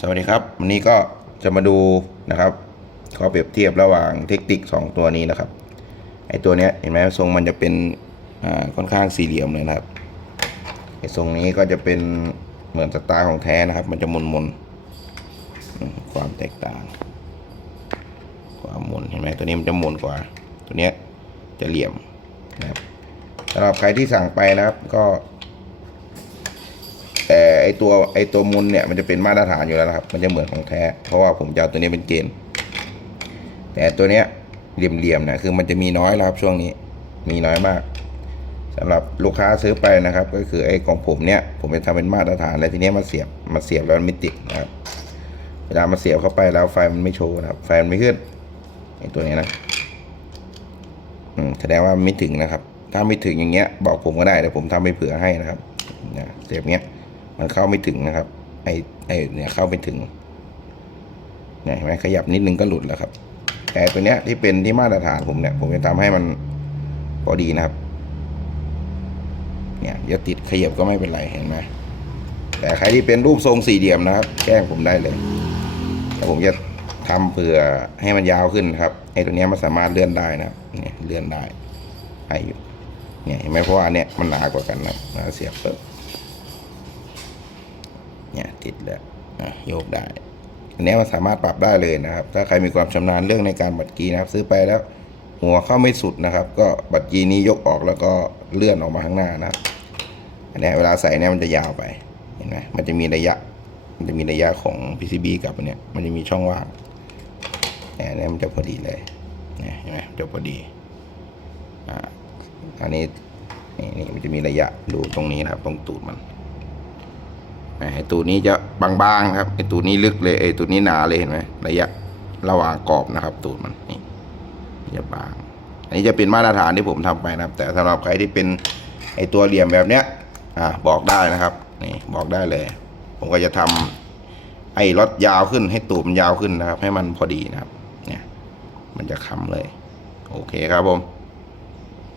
สวัสดีครับ วันนี้ก็จะมาดูนะครับข้อเปรียบเทียบระหว่างเทคนิคสองตัวนี้นะครับไอตัวเนี้ยเห็นไหมทรงมันจะเป็นค่อนข้างสี่เหลี่ยมเลยนะครับไอทรงนี้ก็จะเป็นเหมือนสไตล์ของแท้นะครับ มันจะมนมนความแตกต่าง ความมนเห็นไหมตัวนี้มันจะมนกว่า ตัวเนี้ยจะเหลี่ยมนะครับสำหรับใครที่สั่งไปนะครับก็ แต่ไอตัวไอตัวมุนเนี่ยมันจะเป็นมาตรฐานอยู่แล้วนะครับ มันจะเหมือนของแท้ เพราะว่าผมจะเอาตัวนี้เป็นเกณฑ์ แต่ตัวเนี้ยเหลี่ยมๆเนี่ยคือมันจะมีน้อยแล้วครับช่วงนี้มีน้อยมากสำหรับลูกค้าซื้อไปนะครับ ก็คือไอของผมเนี่ยผมจะทำเป็นมาตรฐานแล้วทีเนี้ยมาเสียบมาเสียบแล้วมันไม่ติดนะครับเวลามาเสียบเข้าไปแล้วไฟมันไม่โชว์นะครับ ไฟมันไม่ขึ้นไอตัวนี้นะอืมแสดงว่าไม่ถึงนะครับ ถ้าไม่ถึงอย่างเงี้ย บอกผมก็ได้เดี๋ยวผมทำไปเผื่อให้นะครับนะเสียบเงี้ย มันเข้าไม่ถึงนะครับ ไอไอเนี่ยเข้าไม่ถึงเนี่ยเห็นไหมขยับนิดนึงก็หลุดแล้วครับ แต่ตัวเนี้ยที่เป็นที่มาตรฐานผมเนี่ย ผมจะทำให้มันพอดีนะครับ เนี่ยจะติดขยับก็ไม่เป็นไรเห็นไหมแต่ใครที่เป็นรูปทรงสี่เหลี่ยมนะครับ แจ้งผมได้เลยแต่ผมจะทำเผื่อให้มันยาวขึ้นครับไอ้ตัวเนี้ยมันสามารถเลื่อนได้นะครับเนี่ยเลื่อนได้ให้อยู่เนี่ยเห็นไหมเพราะว่าเนี่ยมันหนากว่ากันนะเสียบปึ๊บ เนี่ยติดแล้วโยกได้อันนี้มันสามารถปรับได้เลยนะครับ ถ้าใครมีความชำนาญเรื่องในการบัดกีนะครับ ซื้อไปแล้ว หัวเข้าไม่สุดนะครับ ก็บัดกีนี้ยกออกแล้วก็เลื่อนออกมาข้างหน้านะครับอันนี้เวลาใส่เนี่ยมันจะยาวไปเห็นไหมมันจะมีระยะ มันจะมีระยะของ PCB กับอันเนี้ยมันจะมีช่องว่างอันนี้มันจะพอดีเลยเนี่ยเห็นไหมจะพอดีอ่าอันนี้นี่นี่มันจะมีระยะดูตรงนี้นะครับ ตรงตูดมัน ไอ้ตูดนี้จะบางๆนะครับไอ้ตูดนี้ลึกเลยไอ้ตูดนี้หนาเลยเห็นไหมระยะระหว่างกรอบนะครับ ตูดมันนี่จะบาง อันนี้จะเป็นมาตรฐานที่ผมทำไปนะครับ แต่สำหรับใครที่เป็นไอ้ตัวเหลี่ยมแบบเนี้ยอ่าบอกได้นะครับนี่บอกได้เลย ผมก็จะทำไอ้รถยาวขึ้นให้ตูดมันยาวขึ้นนะครับ ให้มันพอดีนะครับ เนี่ย มันจะค้ำเลย โอเคครับผม